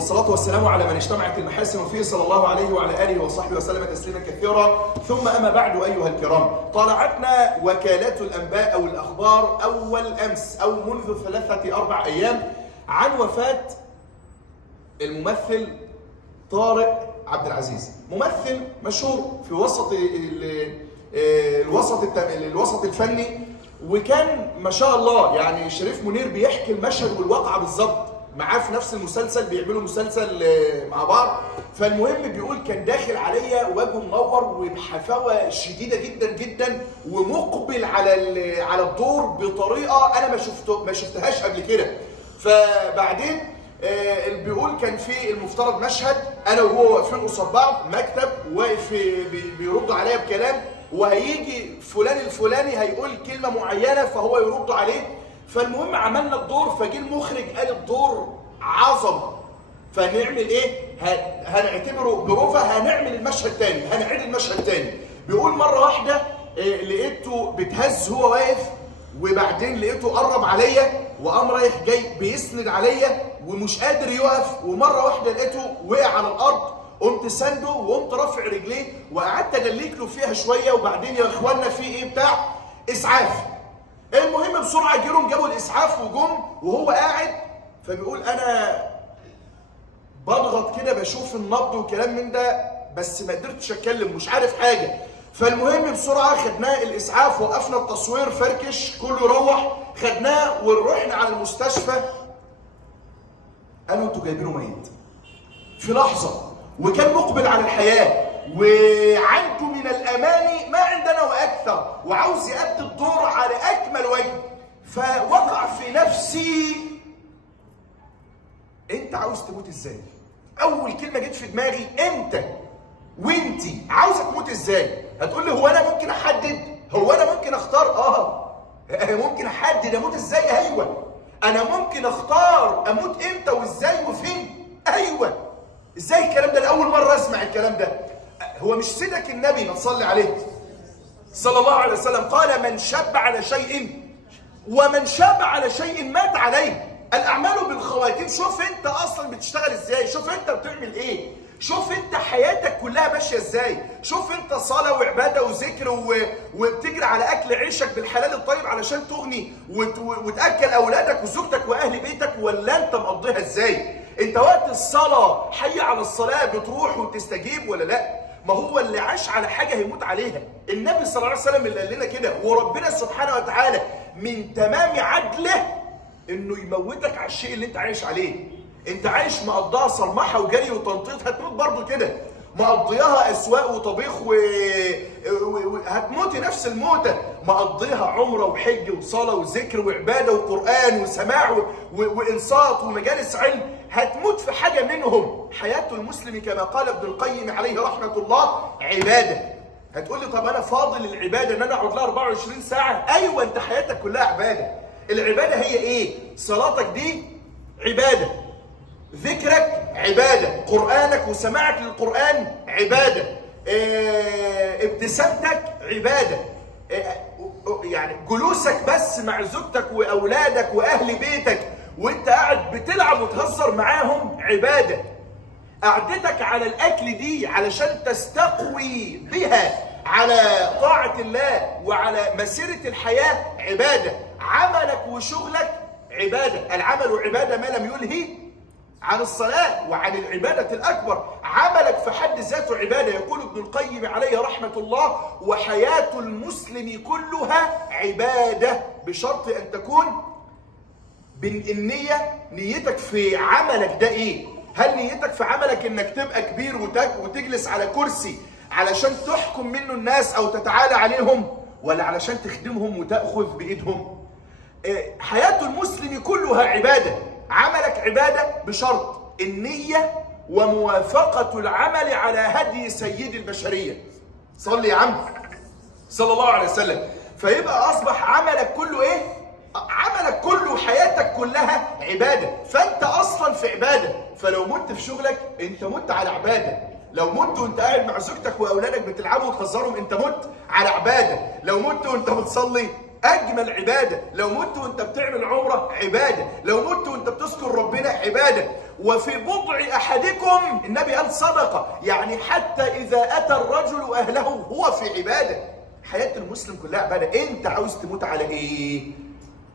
والصلاة والسلام على من اجتمعت المحاسن فيه صلى الله عليه وعلى آله وصحبه وسلم تسليما كثيرا. ثم أما بعد أيها الكرام، طالعتنا وكالات الأنباء أو الأخبار أول أمس أو منذ 3-4 أيام عن وفاة الممثل طارق عبد العزيز، ممثل مشهور في وسط الوسط الفني، وكان ما شاء الله يعني شريف منير بيحكي المشهد والواقعة بالظبط معاه في نفس المسلسل، بيعملوا مسلسل مع بعض. فالمهم بيقول كان داخل عليا وجهه منور وبحفاوه شديده جدا جدا ومقبل على الدور بطريقه انا ما شفتهاش قبل كده. فبعدين بيقول كان في المفترض مشهد انا وهو واقفين قصاد بعض، مكتب واقف بيرد عليا بكلام، وهيجي فلان الفلاني هيقول كلمه معينه فهو يرد عليه. فالمهم عملنا الدور، فجه المخرج قال الدور عظمه، فنعمل ايه؟ هنعتبره بروفا، هنعمل المشهد تاني، هنعيد المشهد تاني. بيقول مره واحده لقيته بتهز هو واقف، وبعدين لقيته قرب عليا وقام رايح جاي بيسند عليا ومش قادر يقف، ومره واحده لقيته وقع على الارض، قمت سانده وقمت رافع رجليه وقعدت ادلك له فيها شويه. وبعدين يا اخوانا في ايه بتاع اسعاف. المهم بسرعه جيرهم جابوا الاسعاف وجم وهو قاعد، فبيقول انا بضغط كده بشوف النبض وكلام من ده، بس ما قدرتش اتكلم مش عارف حاجه. فالمهم بسرعه خدناه الاسعاف، وقفنا التصوير، فركش كله روح، خدناه ورحنا على المستشفى. قالوا انتوا جايبينه ميت في لحظه، وكان مقبل على الحياه وعنده من الاماني ما عندنا واكثر، وعاوز يأدي الدور على اكمل وجه. فوقع في نفسي انت عاوز تموت ازاي؟ اول كلمه جت في دماغي انت وانتي عاوزه تموت ازاي؟ هتقول لي هو انا ممكن احدد؟ هو انا ممكن اختار؟ ممكن احدد اموت ازاي؟ ايوه. انا ممكن اختار اموت امتى وازاي وفين؟ ايوه. ازاي الكلام ده؟ انا اول مره اسمع الكلام ده. هو مش سيدك النبي ما تصلي عليه صلى الله عليه وسلم قال من شب على شيء ومن شاب على شيء مات عليه، الاعمال بالخواتيم. شوف انت اصلا بتشتغل ازاي، شوف انت بتعمل ايه، شوف انت حياتك كلها ماشيه ازاي، شوف انت صلاه وعباده وذكر وبتجري على اكل عيشك بالحلال الطيب علشان تغني وتاكل اولادك وزوجتك واهل بيتك، ولا انت مقضيها ازاي؟ انت وقت الصلاه حي على الصلاه بتروح وتستجيب ولا لا؟ ما هو اللي عاش على حاجه هيموت عليها. النبي صلى الله عليه وسلم اللي قال لنا كده، وربنا سبحانه وتعالى من تمام عدله انه يموتك على الشيء اللي انت عايش عليه. انت عايش مقضاها صرمحه وجري وتنطيط، هتموت برضه كده. مقضيها اسواق وطبيخ هتموتي نفس الموتة. مقضيها عمره وحج وصلاه وذكر وعباده وقران وسماع وانصات ومجالس علم، هتموت في حاجه منهم. حياه المسلم كما قال ابن القيم عليه رحمه الله عباده. هتقول لي طب انا فاضل العباده ان انا اقعد لها 24 ساعه؟ ايوه، انت حياتك كلها عباده. العباده هي ايه؟ صلاتك دي عباده، ذكرك عباده، قرانك وسماعك للقران عباده، ابتسامتك عباده، يعني جلوسك بس مع زوجتك واولادك واهل بيتك وانت قاعد بتلعب وتهزر معاهم عباده. قعدتك على الاكل دي علشان تستقوي بها على طاعه الله وعلى مسيره الحياه عباده. عملك وشغلك عباده. العمل عباده ما لم يلهي عن الصلاه وعن العباده الاكبر. عملك في حد ذاته عباده. يقول ابن القيم عليه رحمه الله وحياه المسلم كلها عباده، بشرط ان تكون بالنية. نيتك في عملك ده ايه؟ هل نيتك في عملك انك تبقى كبير وتجلس على كرسي علشان تحكم منه الناس او تتعالى عليهم، ولا علشان تخدمهم وتأخذ بإيدهم؟ حياة المسلم كلها عبادة. عملك عبادة بشرط النية وموافقة العمل على هدي سيد البشرية. صلي يا عم صلى الله عليه وسلم. فيبقى أصبح عملك كله إيه؟ عملك كله وحياتك كلها عبادة. فأنت أصلا في عبادة. فلو مت في شغلك أنت مت على عبادة. لو مت وأنت قاعد مع زوجتك وأولادك بتلعبوا وتهزرهم أنت مت على عبادة. لو مت وأنت بتصلي اجمل عباده. لو مت وانت بتعمل عمره عباده، لو مت وانت بتذكر ربنا عباده. وفي بضع احدكم النبي قال صدقه، يعني حتى اذا اتى الرجل اهله هو في عباده. حياه المسلم كلها عباده. انت عاوز تموت على ايه؟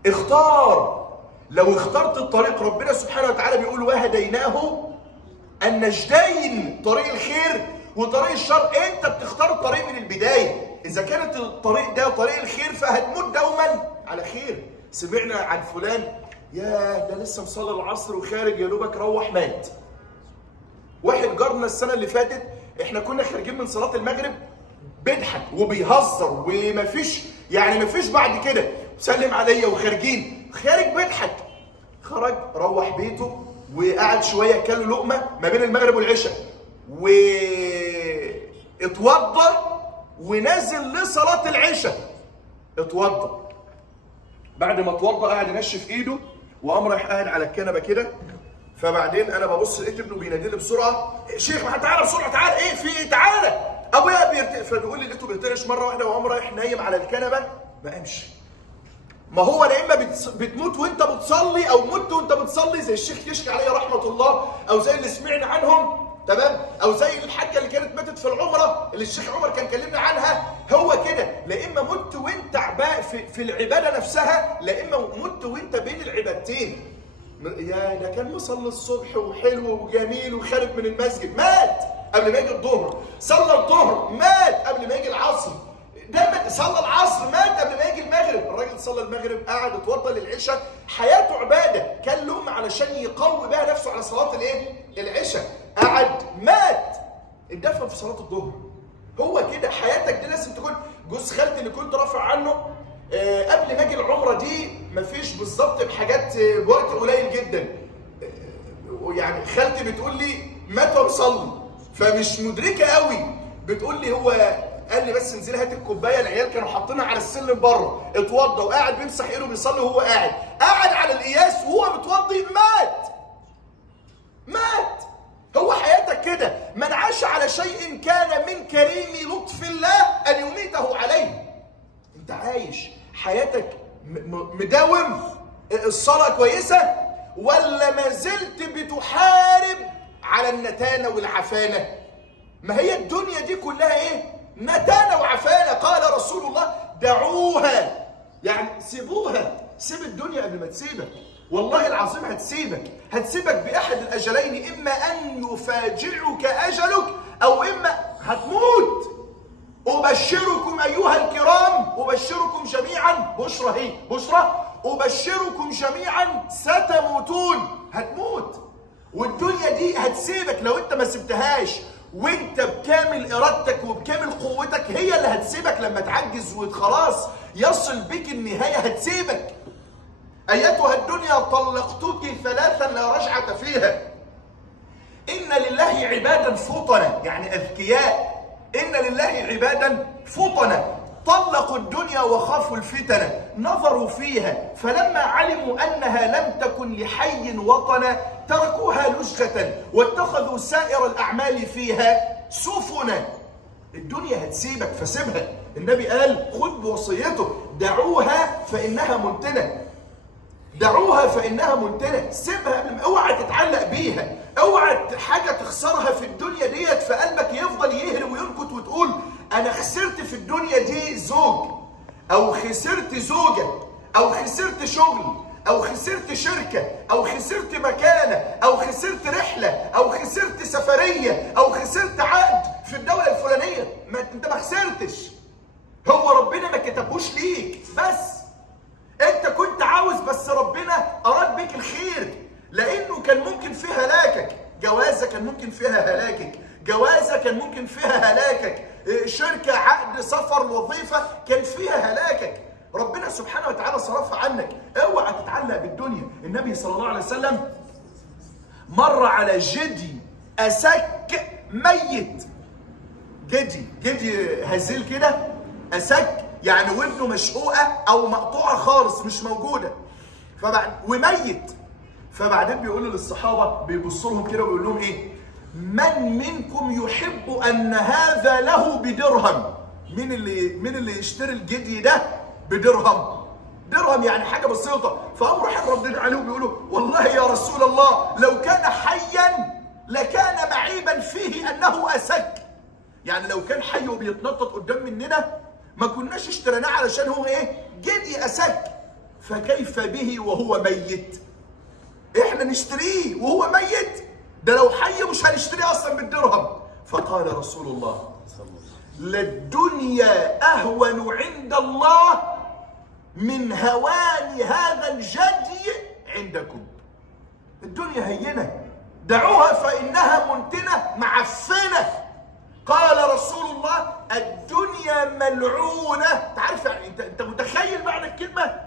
اختار. لو اخترت الطريق ربنا سبحانه وتعالى بيقول وهديناه النجدين، طريق الخير وطريق الشر. انت بتختار الطريق من البدايه. اذا كانت الطريق ده طريق الخير فهتموت دوما على خير. سمعنا عن فلان ياه ده لسه مصلي العصر وخارج يا دوبك روح مات. واحد جارنا السنه اللي فاتت احنا كنا خارجين من صلاه المغرب بيضحك وبيهزر ومفيش مفيش بعد كده، سلم عليا وخارجين خارج بيضحك. خرج روح بيته وقعد شويه كل لقمه ما بين المغرب والعشاء واتوضى ونزل لصلاه العشاء. اتوضى، بعد ما اتوضى قاعد ينشف ايده وقام رايح قاعد على الكنبه كده. فبعدين انا ببص لقيت ابنه بينادي لي بسرعه شيخ ما تعالى بسرعه تعالى. ايه في ايه؟ تعالى ابويا فبيقول لي لقيته بيرتعش مره واحده وقام رايح نايم على الكنبه ما قامش. ما هو لا اما بتموت وانت بتصلي او مت وانت بتصلي زي الشيخ كشك عليه رحمه الله، او زي اللي سمعنا عنهم تمام، او زي الحاجه اللي كانت ماتت في العمره اللي الشيخ عمر كان كلمنا عنها. هو كده، لا اما مت وانت في العباده نفسها، لا اما مت وانت بين العبادتين. يا ده كان مصلي الصبح وحلو وجميل وخارج من المسجد مات قبل ما يجي الظهر، صلى الظهر مات قبل ما يجي العصر، ده صلى العصر مات قبل ما يجي المغرب. الراجل صلى المغرب قعد اتوضى للعشاء، حياته عباده، كان لقمه علشان يقوي بها نفسه على صلاه العشاء، قعد مات اتدفن في صلاه الظهر. هو كده حياتك دي لازم تكون. جوز خالتي اللي كنت رافع عنه قبل ما اجي العمره دي مفيش بالظبط بحاجات بوقت قليل جدا. يعني خالتي بتقول لي مات وبصلي، فمش مدركه قوي. بتقول لي هو قال لي بس انزلي هات الكوبايه، العيال كانوا حاطينها على السلم بره، اتوضى وقاعد بيمسح ايده بيصلي وهو قاعد على القياس وهو متوضي مات. هو حياتك كده، من عاش على شيء كان من كريم لطف الله ان يميته عليه. انت عايش حياتك مداوم، الصلاه كويسه ولا ما زلت بتحارب على النتانه والعفانه؟ ما هي الدنيا دي كلها ايه؟ نتانه وعفانه. قال رسول الله دعوها، يعني سيبوها. سيب الدنيا قبل ما تسيبك، والله العظيم هتسيبك باحد الاجلين، اما ان يفاجئك اجلك او اما هتموت. ابشركم ايها الكرام، ابشركم جميعا، بشرى ابشركم جميعا ستموتون. هتموت والدنيا دي هتسيبك لو انت ما سبتهاش وانت بكامل ارادتك وبكامل قوتك. هي اللي هتسيبك لما تعجز وخلاص يصل بك النهايه، هتسيبك. ايتها الدنيا طلقتك ثلاثا لا رجعه فيها. ان لله عبادا فطنا، يعني اذكياء. ان لله عبادا فطنا طلقوا الدنيا وخافوا الفتن، نظروا فيها فلما علموا انها لم تكن لحي وطنا تركوها لجة واتخذوا سائر الاعمال فيها سفنا. الدنيا هتسيبك فسيبها. النبي قال خذ بوصيته دعوها فانها منتنه. دعوها فانها منتنه، سيبها، اوعى تتعلق بيها، اوعى حاجه تخسرها في الدنيا ديت فقلبك يفضل يهري وينكت وتقول انا خسرت في الدنيا دي زوج، او خسرت زوجه، او خسرت شغل، او خسرت شركه، او خسرت مكانه، او خسرت رحله، او خسرت سفريه، او خسرت عقد في الدوله الفلانيه. ما انت ما خسرتش، هو ربنا ما كتبوش ليك، بس انت كنت عاوز، بس ربنا اراد بك الخير، لانه كان ممكن فيها هلاكك. جوازه كان ممكن فيها هلاكك، جوازه كان ممكن فيها هلاكك، شركه، عقد، سفر، وظيفه كان فيها هلاكك. ربنا سبحانه وتعالى صرفها عنك. اوعى تتعلق بالدنيا. النبي صلى الله عليه وسلم مر على جدي اسك ميت. جدي هزيل كده، اسك يعني ودنه مشقوقه او مقطوعه خالص مش موجوده، وميت. فبعدين بيقول للصحابه، بيبصوا لهم كده ويقول لهم ايه؟ من منكم يحب ان هذا له بدرهم؟ مين اللي يشتري الجدي ده بدرهم. درهم يعني حاجه بسيطه. فقام راح ردد عليه وبيقولوا والله يا رسول الله لو كان حيا لكان معيبا فيه انه اسك. يعني لو كان حي وبيتنطط قدام مننا ما كناش اشتريناه علشان هو ايه؟ جدي اسك. فكيف به وهو ميت؟ احنا نشتريه وهو ميت؟ ده لو حي مش هنشتريه اصلا بالدرهم. فقال رسول الله للدنيا اهون عند الله من هوان هذا الجدي عندكم. الدنيا هينه، دعوها فانها منتنه معفنه. قال رسول الله الدنيا ملعونه. تعرف يعني انت متخيل معنى الكلمه؟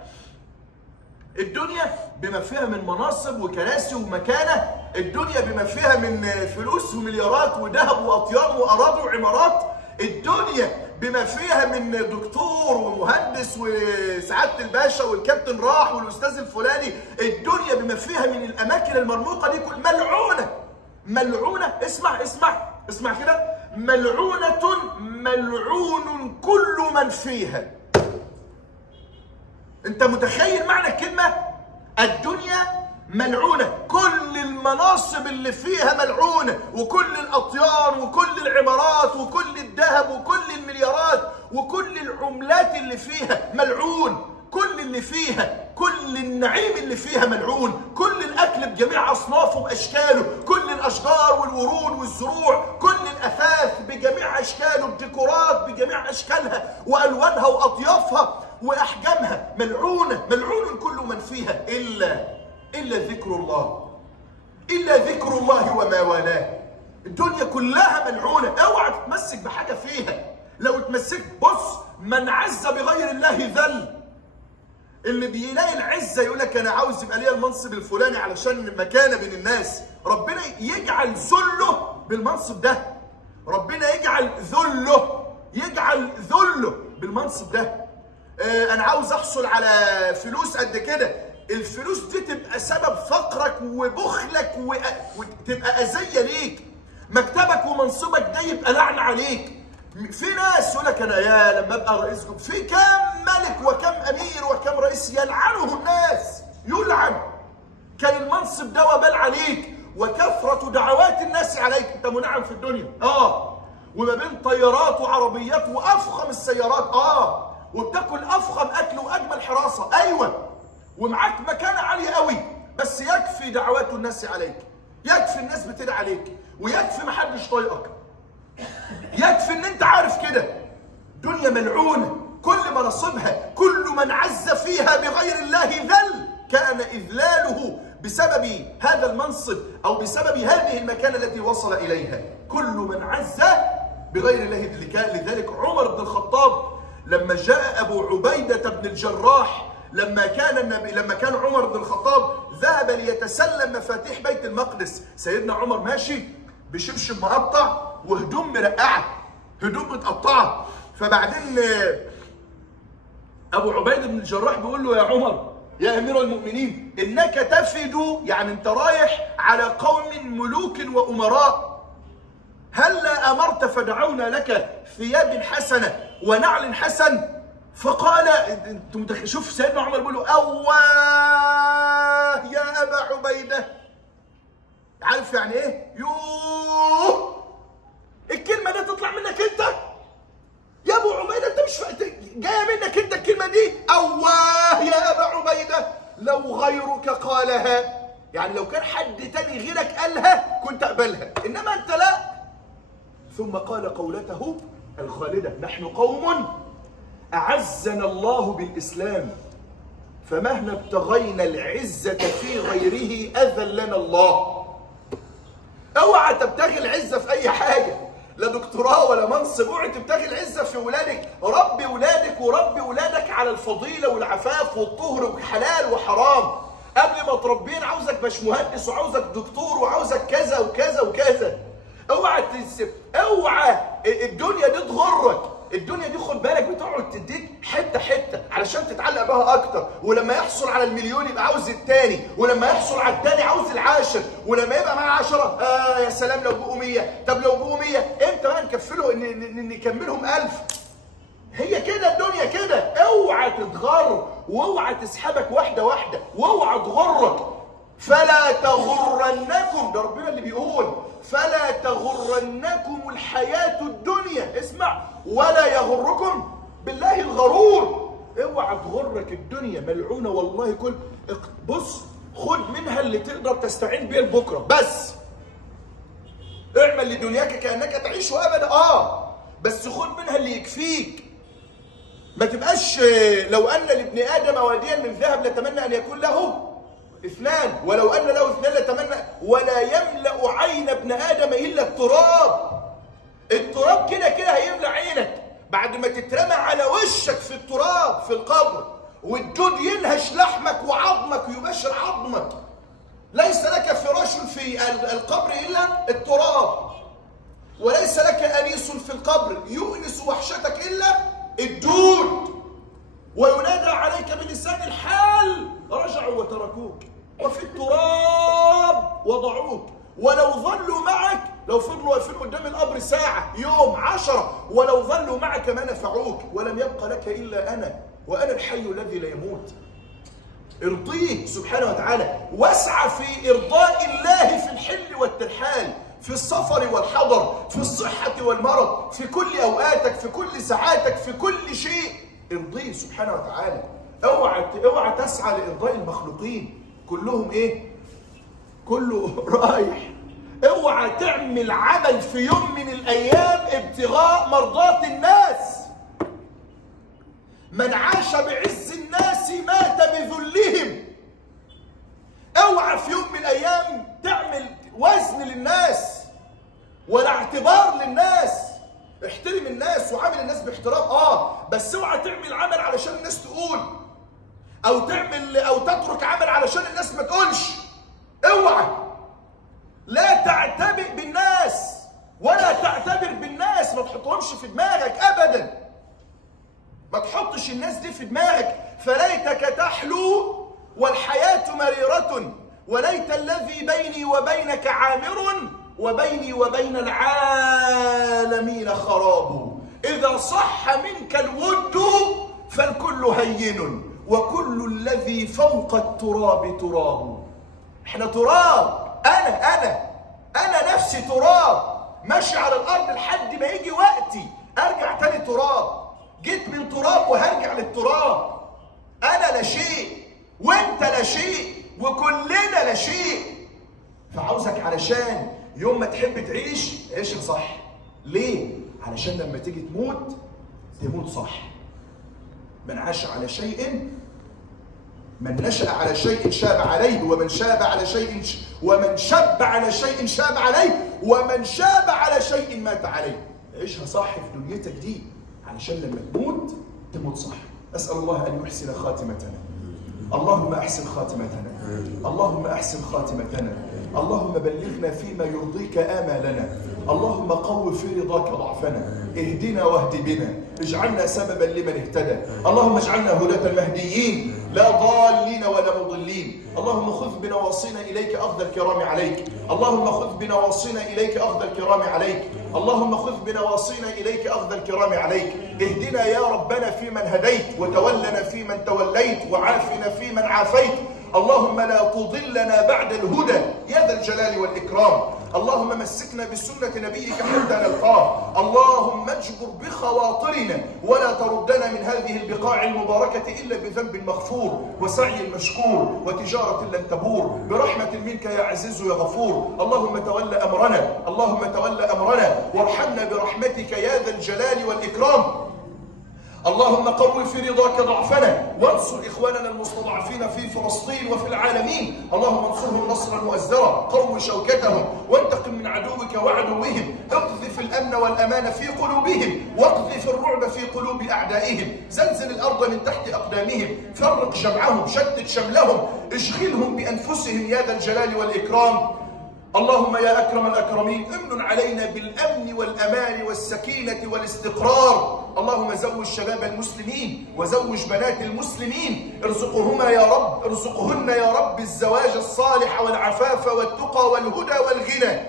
الدنيا بما فيها من مناصب وكراسي ومكانه، الدنيا بما فيها من فلوس ومليارات وذهب واطيان واراضي وعمارات، الدنيا بما فيها من دكتور ومهندس وسعاده الباشا والكابتن راح والاستاذ الفلاني، الدنيا بما فيها من الاماكن المرموقه دي كل ملعونه. ملعونه، اسمع كده، ملعونه ملعون كل من فيها. انت متخيل معنى الكلمه؟ الدنيا ملعونه، كل المناصب اللي فيها ملعونه، وكل الاطيان وكل العمارات وكل الذهب وكل المليارات وكل العملات اللي فيها ملعون، كل اللي فيها، كل النعيم اللي فيها ملعون، كل الاكل بجميع اصنافه باشكاله، كل الاشجار والورود والزروع، كل الاثاث بجميع اشكاله، الديكورات بجميع اشكالها والوانها واطيافها واحجامها ملعونه، ملعون كل من فيها الا ذكر الله، الا ذكر الله وما والاه. الدنيا كلها ملعونه، اوعى تتمسك بحاجه فيها. لو اتمسكت، بص، من عز بغير الله ذل. اللي بيلاقي العزه يقول لك انا عاوز يبقى ليا المنصب الفلاني علشان مكانه بين الناس، ربنا يجعل ذله بالمنصب ده، ربنا يجعل ذله بالمنصب ده. انا عاوز احصل على فلوس قد كده، الفلوس دي تبقى سبب فقرك وبخلك وتبقى اذيه ليك، مكتبك ومنصبك ده يبقى لعنه عليك. في ناس يقول لك انا يا لما ابقى رئيس في كم ملك وكم امير وكم رئيس يلعنه الناس، يلعن. كان المنصب ده وبال عليك، وكثره دعوات الناس عليك، انت منعم في الدنيا وما بين طيارات وعربيات وافخم السيارات وبتاكل افخم اكل واجمل حراسه، ايوه، ومعاك مكانه عاليه قوي، بس يكفي دعوات الناس عليك، يكفي الناس بتدعي عليك، ويكفي محدش طايقك، يكفي ان انت عارف كده. دنيا ملعونه، كل مناصبها، كل من عز فيها بغير الله ذل، كان اذلاله بسبب هذا المنصب او بسبب هذه المكانه التي وصل اليها. كل من عز بغير الله ذل. لذلك عمر بن الخطاب لما جاء ابو عبيده بن الجراح، لما كان عمر بن الخطاب ذهب ليتسلم مفاتيح بيت المقدس، سيدنا عمر ماشي بشبشب مقطع وهدوم مرقعه، هدوم متقطعه. فبعدين ابو عبيده بن الجراح بيقول له يا عمر يا امير المؤمنين انك تفد، يعني انت رايح على قوم ملوك وامراء، هلا امرت فدعونا لك ثياب حسنه ونعل حسن؟ فقال، شوف سيدنا عمر بيقول له اواه يا ابا عبيده. عارف يعني ايه؟ يوه، الكلمه دي تطلع منك انت يا ابو عبيده؟ انت مش جايه منك انت الكلمه دي؟ اواه يا ابا عبيده، لو غيرك قالها، يعني لو كان حد تاني غيرك قالها كنت اقبلها، انما انت لا. ثم قال قولته الخالده: نحن قوم أعزنا الله بالإسلام، فمهما ابتغينا العزة في غيره أذلنا الله. اوعى تبتغي العزة في أي حاجة، لا دكتوراه ولا منصب، اوعى تبتغي العزة في ولادك. ربي ولادك وربي ولادك على الفضيلة والعفاف والطهر وحلال وحرام. قبل ما تربين عاوزك باشمهندس وعاوزك دكتور وعاوزك كذا وكذا وكذا. اوعى الدنيا دي تغرك. الدنيا دي خد بالك بتقعد تديك حته حته علشان تتعلق بها اكتر، ولما يحصل على المليون يبقى عاوز الثاني، ولما يحصل على الثاني عاوز العاشر، ولما يبقى معاه 10 يا سلام لو بقوا 100. طب لو بقوا 100 امتى بقى نكفله ان نكملهم 1000؟ هي كده الدنيا كده. اوعى تتغر واوعى تسحبك واحده واحده واوعى تغرك. فلا تغرنكم، ده ربنا اللي بيقول فلا تغرنكم الحياة الدنيا، اسمع، ولا يغركم بالله الغرور. اوعى تغرك الدنيا ملعونة والله. كل بص خد منها اللي تقدر تستعين بيه لبكره بس. اعمل لدنياك كأنك تعيش أبدا، بس خد منها اللي يكفيك. ما تبقاش لو أن لابن آدم واديا من ذهب لتمنى أن يكون له اثنان، ولو أن له اثنان لتمنى، ولا يملأ عين ابن آدم إلا التراب. التراب كده كده هيملأ عينك بعد ما تترمى على وشك في التراب في القبر، والدود ينهش لحمك وعظمك ويبشر عظمك. ليس لك فراش في القبر إلا التراب، وليس لك أنيس في القبر يؤنس وحشتك إلا الدود. وينادى عليك بلسان الحال رجعوا وتركوك وفي التراب وضعوك. ولو ظلوا معك، لو فضلوا واقفين قدام القبر ساعة يوم 10، ولو ظلوا معك ما نفعوك، ولم يبق لك إلا أنا، وأنا الحي الذي لا يموت. ارضيه سبحانه وتعالى، واسعى في إرضاء الله في الحل والترحال، في السفر والحضر، في الصحة والمرض، في كل أوقاتك، في كل ساعاتك، في كل شيء. ارضيه سبحانه وتعالى. اوعى تسعى لإرضاء المخلوقين، كلهم إيه؟ كله رايح. اوعى تعمل عمل في يوم من الأيام ابتغاء مرضات الناس. من عاش بعز الناس مات بذلهم. اوعى في يوم من الأيام تعمل وزن للناس ولا اعتبار للناس. احترم الناس وعامل الناس باحترام، بس اوعى تعمل عمل علشان الناس تقول، او تعمل او تترك عمل علشان الناس ما تقولش. اوعى. لا تعتبر بالناس ولا تعتبر بالناس، ما تحطهمش في دماغك ابدا. ما تحطش الناس دي في دماغك. فليتك تحلو والحياة مريرة، وليت الذي بيني وبينك عامر، وبيني وبين العالمين خراب. إذا صح منك الود فالكل هين، وكل الذي فوق التراب تراب. احنا تراب. أنا نفسي تراب، ماشي على الأرض لحد ما يجي وقتي أرجع تاني تراب. جيت من تراب وهرجع للتراب. أنا لا شيء وأنت لا شيء وكلنا لا شيء. فعاوزك علشان يوم ما تحب تعيش عيش صح. ليه؟ علشان لما تيجي تموت صح. من عاش على شيء، من نشأ على شيء شاب عليه، ومن شاب على شيء ومن شاب على شيء شاب عليه، ومن شاب على شيء مات عليه. عيشها صح في دنيتك دي علشان لما تموت صح. أسأل الله أن يحسن خاتمتنا. اللهم أحسن خاتمتنا، اللهم أحسن خاتمتنا، اللهم بلغنا فيما يرضيك آمالنا، اللهم قو في رضاك ضعفنا، اهدنا واهد بنا، اجعلنا سببا لمن اهتدى، اللهم اجعلنا هداة مهديين لا ضالين ولا مضلين. اللهم خذ بنواصينا إليك أخذ الكرام عليك، اللهم خذ بنواصينا إليك أخذ الكرام عليك، اللهم خذ بنواصينا إليك أخذ الكرام عليك. اهدنا يا ربنا فيمن هديت، وتولنا فيمن توليت، وعافنا فيمن عافيت. اللهم لا تضلنا بعد الهدى يا ذا الجلال والإكرام. اللهم مسكنا بسنة نبيك حتى نلقاه. اللهم اجبر بخواطرنا ولا تردنا من هذه البقاع المباركة إلا بذنب مغفور وسعي مشكور وتجارة لن تبور، برحمة منك يا عزيز يا غفور. اللهم تولى أمرنا، اللهم تولى أمرنا وارحمنا برحمتك يا ذا الجلال والإكرام. اللهم قو في رضاك ضعفنا، وانصر إخواننا المستضعفين في فلسطين وفي العالمين. اللهم انصرهم نصرا مؤزرا، قو شوكتهم وانتقم من عدوك وعدوهم. اقذف الأمن والأمان في قلوبهم، واقذف الرعب في قلوب أعدائهم. زلزل الأرض من تحت أقدامهم، فرق جمعهم، شتت شملهم، اشغلهم بأنفسهم يا ذا الجلال والإكرام. اللهم يا أكرم الأكرمين امن علينا بالأمن والأمان والسكينة والاستقرار. اللهم زوج شباب المسلمين وزوج بنات المسلمين، ارزقهن يا رب الزواج الصالح والعفاف والتقى والهدى والغنى.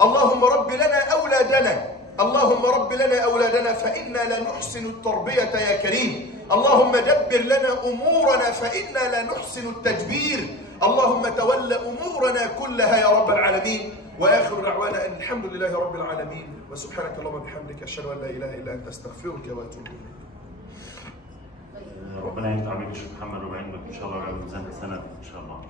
اللهم رب لنا أولادنا اللهم رب لنا أولادنا فإنا لا نحسن التربية يا كريم. اللهم دبر لنا أمورنا فإنا لا نحسن التدبير. اللهم تول أمورنا كلها يا رب العالمين. وآخر دعوانا أن الحمد لله رب العالمين، وسبحانك اللهم وبحمدك أشهد أن لا إله إلا أنت أستغفرك وأتوب إليك. ربنا يفتح عليك يا شيخ محمد ويعينك ان شاء الله على ميزان حسناتك ان شاء الله.